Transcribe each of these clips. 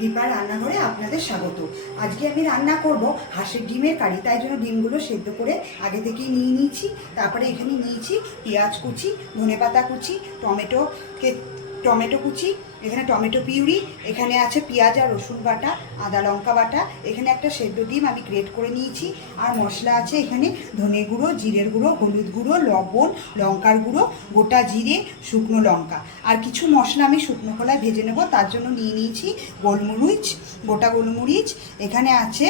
দীপার রান্নাঘরে আপনাদের স্বাগত। আজকে আমি রান্না করব হাঁসের ডিমের কারি। তাই জন্য ডিমগুলো সেদ্ধ করে আগে থেকেই নিয়ে নিয়েছি। তারপরে এখানে নিয়েছি পেঁয়াজ কুচি, ধনেপাতা কুচি, টমেটো কুচি, এখানে টমেটো পিউরি, এখানে আছে পেঁয়াজ আর রসুন বাটা, আদা লঙ্কা বাটা, এখানে একটা সেদ্ধ ডিম আমি গ্রেট করে নিয়েছি। আর মশলা আছে এখানে ধনে গুঁড়ো, জিরের গুঁড়ো, হলুদ গুঁড়ো, লবণ, লঙ্কার গুঁড়ো, গোটা জিরে, শুকনো লঙ্কা। আর কিছু মশলা আমি শুকনো খোলায় ভেজে নেব, তার জন্য নিয়ে নিয়েছি গোলমরিচ, গোটা গোলমরিচ, এখানে আছে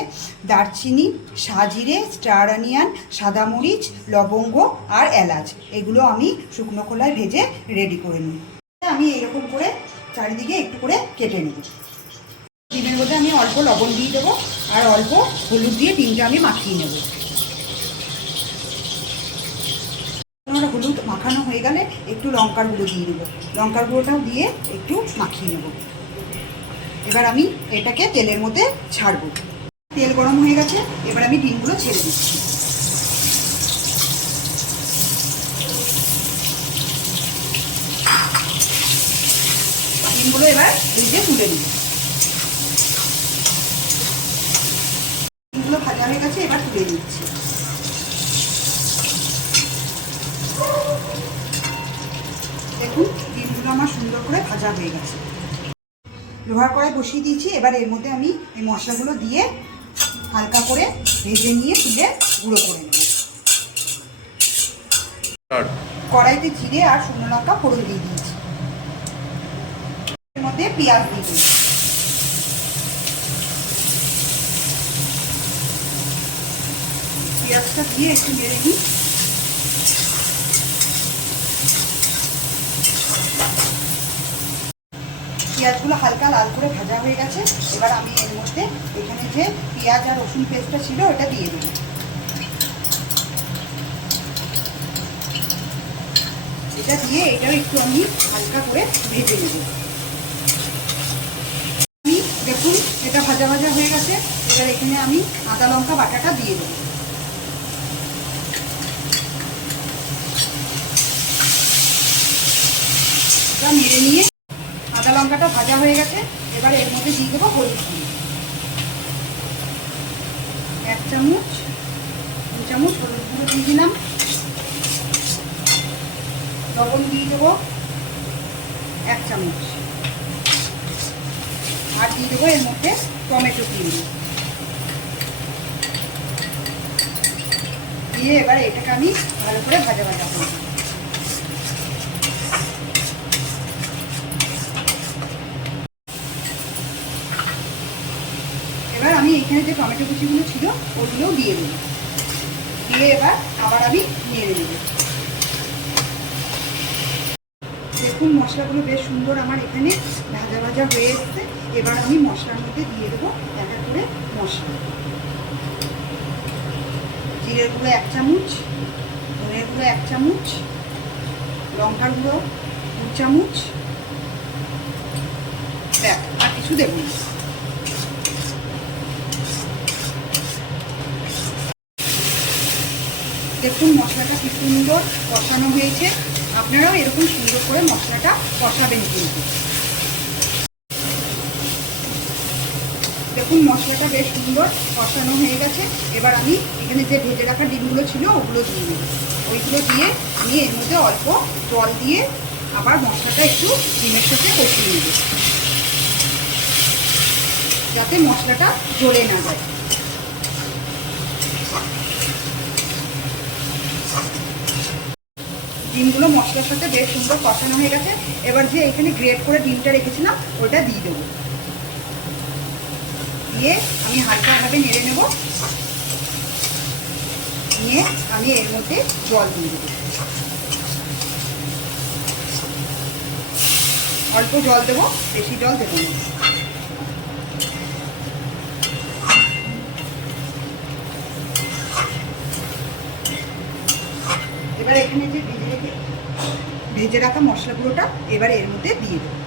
দারচিনি, সাজিরে, স্টার অনিয়ন, সাদা মরিচ, লবঙ্গ আর এলাচ। এগুলো আমি শুকনো খোলায় ভেজে রেডি করে নিই। আমি এরকম করে চারিদিকে একটু করে কেটে নেব। ডিমের মধ্যে আমি অল্প লবণ দিয়ে দেবো আর অল্প হলুদ দিয়ে ডিমটা আমি মাখিয়ে নেব। হলুদ মাখানো হয়ে গেলে একটু লঙ্কার গুঁড়ো দিয়ে দেবো, লঙ্কার গুঁড়োটাও দিয়ে একটু মাখিয়ে নেব। এবার আমি এটাকে তেলের মধ্যে ছাড়বো। তেল গরম হয়ে গেছে, এবার আমি ডিমগুলো ছেড়ে দিচ্ছি। ডিমগুলো এবার ভেজে তুলে নিব। ডিমগুলো ভাজা হয়ে গেছে, এবার তুলে নিচ্ছি। দেখুন ডিমগুলো আমার সুন্দর করে ভাজা হয়ে গেছে। লোহার কড়াই বসিয়ে দিয়েছি। এবার এর মধ্যে আমি এই মশলাগুলো দিয়ে হালকা করে ভেজে নিয়ে তুলে গুঁড়ো করে নেব। কড়াইতে জিরে আর শুকনো লঙ্কা ফোড়ন দিয়ে দিয়েছি। এর মধ্যে পেঁয়াজ দিয়ে দিয়েছি। পেঁয়াজটা দিয়ে একটু নেড়ে নিই। পেঁয়াজগুলো হালকা লাল করে ভাজা হয়ে গেছে। এবার আমি এর মধ্যে এখানে যে পেঁয়াজ আর রসুন পেস্টটা ছিল ওটা দিয়ে দেব। এটা দিয়ে এটাও একটু আমি হালকা করে ভেজে নেব। আমি দেখুন এটা ভাজা ভাজা হয়ে গেছে। এবার এখানে আমি আদা লঙ্কা বাটাটা দিয়ে দেব। এটা নেড়ে নিয়ে আদা লঙ্কাটা ভাজা হয়ে গেছে। এবার এর মধ্যে দিয়ে দেবো হলুদ গুঁড়ো, 1 চামচ, 2 চামচ হলুদ গুঁড়ো দিয়ে দিলাম। লবণ দিয়ে দেবো 1 চামচ, আর দিয়ে দেবো এর মধ্যে টমেটো পিউরি দিয়ে এবার এটাকে আমি ভালো করে ভাজা ভাজা করব। এবার আমি এখানে যে টমেটো কুচিগুলো ছিল ওগুলোও দিয়ে দেব। দিয়ে এবার আবার আমি নেড়ে নেব। দেখুন মশলাগুলো বেশ সুন্দর আমার এখানে ভাজা ভাজা হয়ে এসছে। এবার আমি মশলার মধ্যে দিয়ে দেবো এক এক করে মশলা। জিরের গুঁড়ো 1 চামচ, ধনের গুঁড়ো 1 চামচ, লঙ্কার গুঁড়ো 2 চামচ, দেখ আর কিছু দেবো না। দেখুন মশলাটা কি সুন্দর কষানো হয়েছে। আপনারাও এরকম সুন্দর করে মশলাটা কষাবেন কিন্তু। দেখুন মশলাটা বেশ সুন্দর কষানো হয়ে গেছে। এবার আমি এখানে যে ভেজে রাখা ডিমগুলো ছিল ওগুলো দিয়ে দেবো। ওইগুলো দিয়ে আমি এর মধ্যে অল্প জল দিয়ে আবার মশলাটা একটু ডিমের সাথে কষিয়ে নেব, যাতে মশলাটা জ্বলে না যায়। ডিমগুলো মশলার সাথে বেশ সুন্দর কষানো হয়ে গেছে। এবার যে এখানে গ্রেট করে ডিমটা রেখেছিলাম ওটা দিয়ে দেবো। দিয়ে আমি হালকাভাবে নেড়ে নেব। নিয়ে আমি এর মধ্যে জল দিয়ে দেবো। অল্প জল দেবো, বেশি জল দেবো না। এবার এখানে যে ভেজে রাখা মশলাগুলোটা এবার এর মধ্যে দিয়ে দেবো।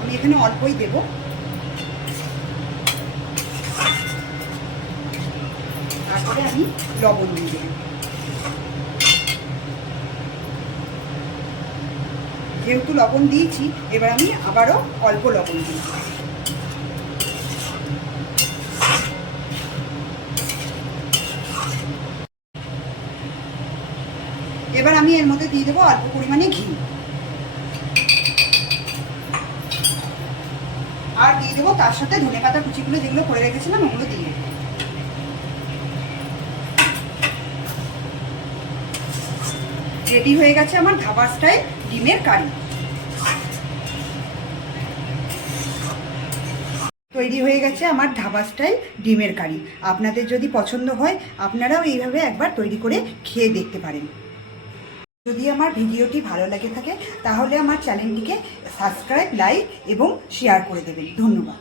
আমি এখানে অল্পই দেবো। তারপরে আমি লবণ দিয়ে দেবো। যেহেতু লবণ দিয়েছি, এবার আমি আবারও অল্প লবণ দিই। এবার আমি এর মধ্যে দিয়ে দেবো অল্প পরিমাণে ঘি, আর দিয়ে দেবো তার সাথে ধনেপাতা কুচিগুলো যেগুলো করে রেখেছিলাম ওগুলো দিয়ে দেবো। রেডি হয়ে গেছে আমার ধাবা স্টাইল ডিমের কারি। তৈরি হয়ে গেছে আমার ধাবা স্টাইল ডিমের কারি। আপনাদের যদি পছন্দ হয় আপনারাও এইভাবে একবার তৈরি করে খেয়ে দেখতে পারেন। যদি আমার ভিডিওটি ভালো লাগে থাকে তাহলে আমার চ্যানেলটিকে সাবস্ক্রাইব, লাইক এবং শেয়ার করে দেবেন। ধন্যবাদ।